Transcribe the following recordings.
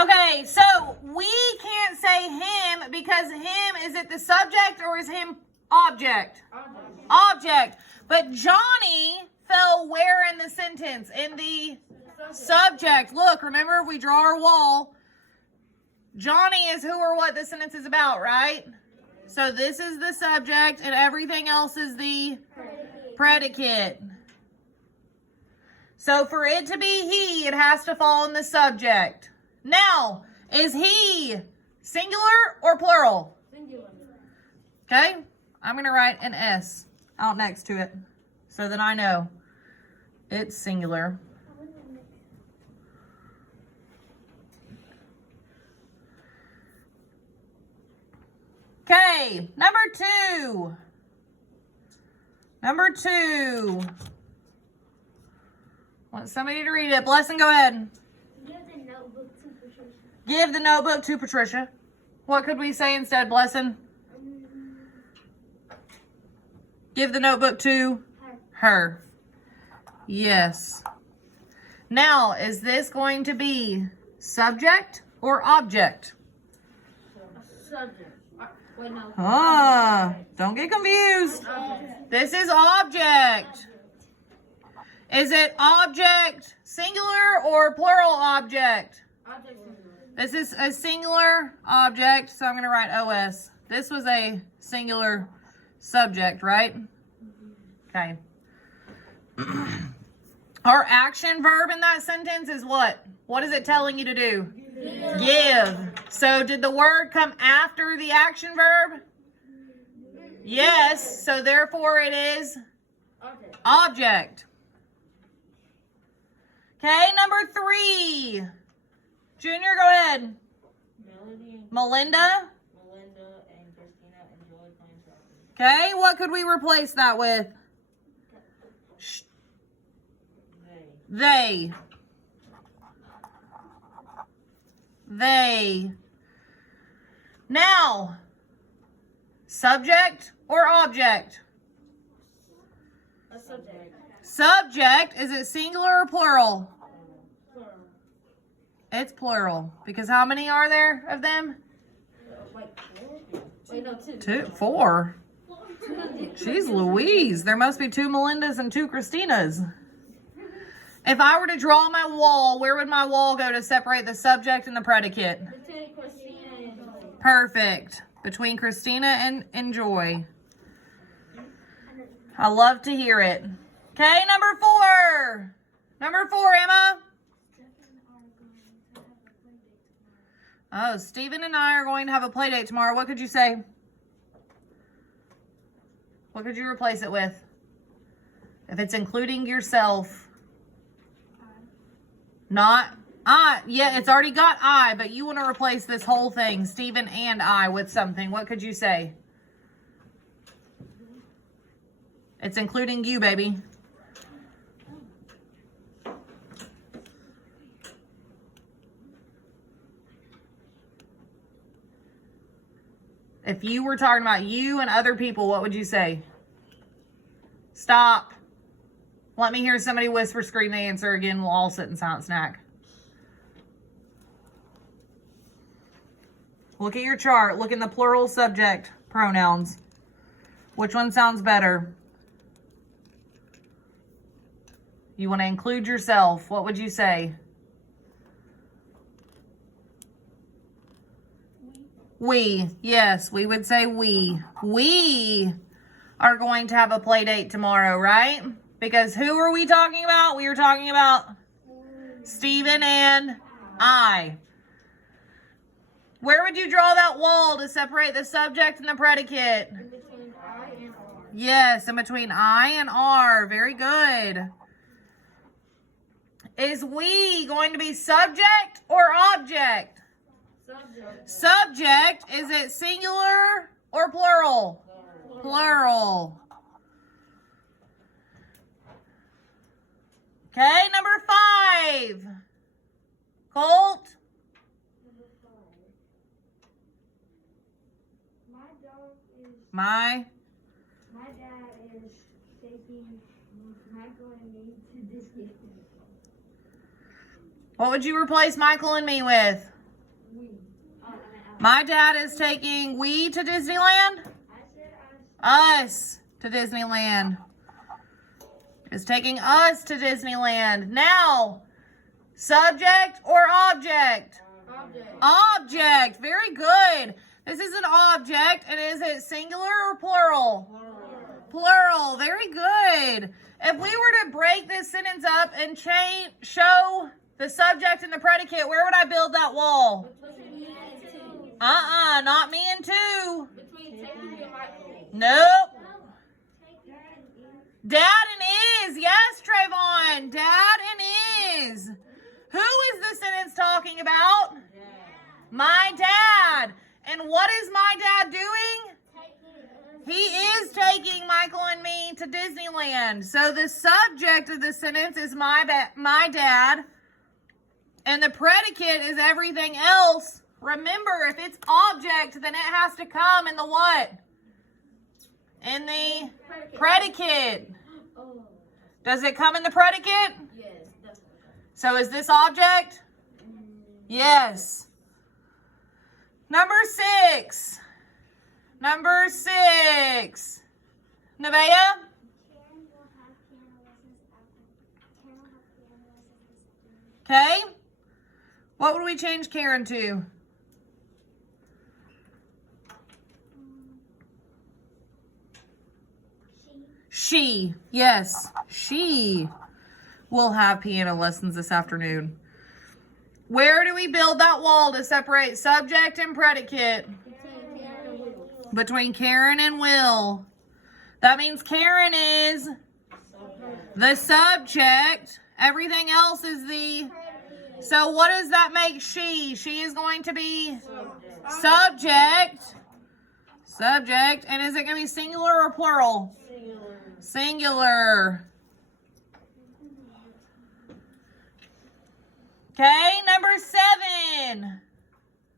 Okay, so we can't say him because him, is it the subject or is him object? Object. But Johnny fell where in the sentence? In the subject. Look, remember, we draw our wall. Johnny is who or what the sentence is about, right? So this is the subject and everything else is the predicate. So for it to be he, it has to fall in the subject. Now, is he singular or plural? Singular. Okay, I'm going to write an S out next to it so that I know it's singular. Okay, number two. Number two. Want somebody to read it. Blessing, go ahead. Give the notebook to Patricia. Give the notebook to Patricia. What could we say instead, Blessing? Give the notebook to her. Yes. Now, is this going to be subject or object? Subject. Wait, no. Ah, don't get confused. This is object. Is it object singular or plural object? Object singular. This is a singular object, so I'm going to write OS. This was a singular subject, right? Okay. Our action verb in that sentence is what? What is it telling you to do? Give. So did the word come after the action verb? Yes. So therefore it is object. Okay, number 3. Junior, go ahead. Melinda. Melinda and Christina enjoy playing soccer. Okay, what could we replace that with? They. They. Now, subject or object? A subject. Subject, is it singular or plural? Plural. It's plural. Because how many are there of them? Wait, no, two. 2, 4. Jeez Louise. There must be 2 Melindas and 2 Christinas. If I were to draw my wall, where would my wall go to separate the subject and the predicate? Between Christina and Joy. Perfect. Between Christina and Joy. I love to hear it. Okay, number 4. Number 4, Emma. Oh, Stephen and I are going to have a play date tomorrow. What could you say? What could you replace it with? If it's including yourself. Not I. Yeah, it's already got I, but you want to replace this whole thing, Stephen and I, with something. What could you say? It's including you, baby. If you were talking about you and other people, what would you say? Stop. Let me hear somebody whisper, scream the answer again. We'll all sit in silent snack. Look at your chart. Look in the plural subject pronouns. Which one sounds better? You want to include yourself. What would you say? We. Yes, we would say we. We are going to have a play date tomorrow, right? Because who are we talking about? We are talking about Stephen and I. Where would you draw that wall to separate the subject and the predicate? In between I and R. Yes, in between I and R. Very good. Is we going to be subject or object? Subject. Subject, is it singular or plural? Plural. Okay, number 5. Colt. Number 5. My dog is. My dad is taking Michael and me to Disney. What would you replace Michael and me with? My dad is taking we to Disneyland. I said Us to Disneyland. Is taking us to Disneyland. Now, subject or object? Object. Very good. This is an object, and is it singular or plural? Plural. Very good. If we were to break this sentence up and show the subject and the predicate, where would I build that wall? Not me and two. Nope. Dad and is. Yes, Trayvon. Dad and is. Who is the sentence talking about? My dad. And what is my dad doing? He is taking Michael and me to Disneyland. So the subject of the sentence is my dad. And the predicate is everything else. Remember, if it's object, then it has to come in the what? In the predicate. Does it come in the predicate? Yes, definitely. So is this object? Yes. Number 6. Number 6. Nevaeh? Karen will have piano lessons this afternoon. Okay. What would we change Karen to? She. Yes. She will have piano lessons this afternoon. Where do we build that wall to separate subject and predicate? Between Karen and Will. That means Karen is the subject. Everything else is the... So what does that make she? She is going to be subject. Subject. And is it going to be singular or plural? Singular. Okay, number 7.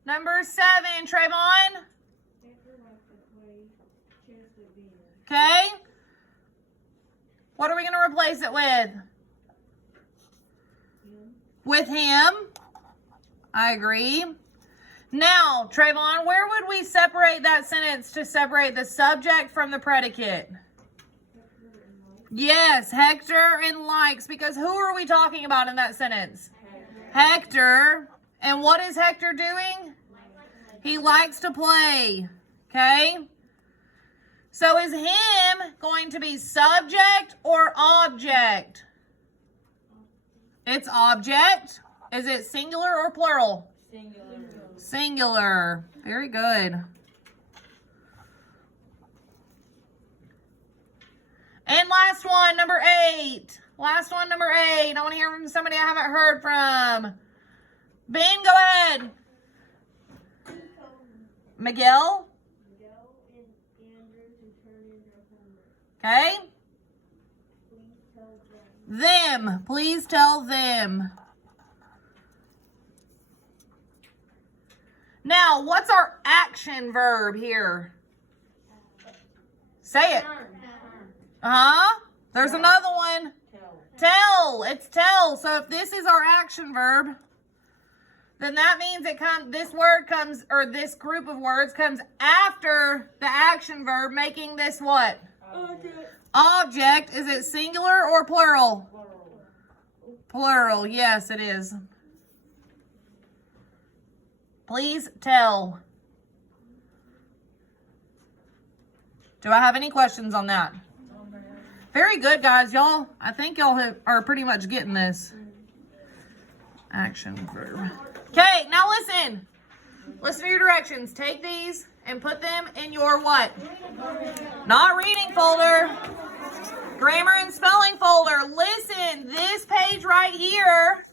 Number 7, Trayvon. Okay. What are we going to replace it with? With him. I agree. Now, Trayvon, where would we separate that sentence to separate the subject from the predicate? Yes, Hector and likes, because who are we talking about in that sentence? Hector. And what is Hector doing? He likes to play. Okay? So is him going to be subject or object? It's object. Is it singular or plural? Singular. Singular. Very good. And last one, number 8. Last one, number 8. I want to hear from somebody I haven't heard from. Ben, go ahead. Miguel? Miguel and Andrew to turn in their homework. Okay. Please tell them. Them. Please tell them. Now, what's our action verb here? Say it. There's another one. Tell. It's tell. So if this is our action verb, then that means this word comes, or this group of words comes after the action verb, making this what? Object. Is it singular or plural? Plural. Yes, it is. Please tell. Do I have any questions on that? Very good, guys. Y'all, I think y'all are pretty much getting this. Action verb. Okay, now listen. Listen to your directions. Take these and put them in your what? Not reading folder. Grammar and spelling folder. Listen, this page right here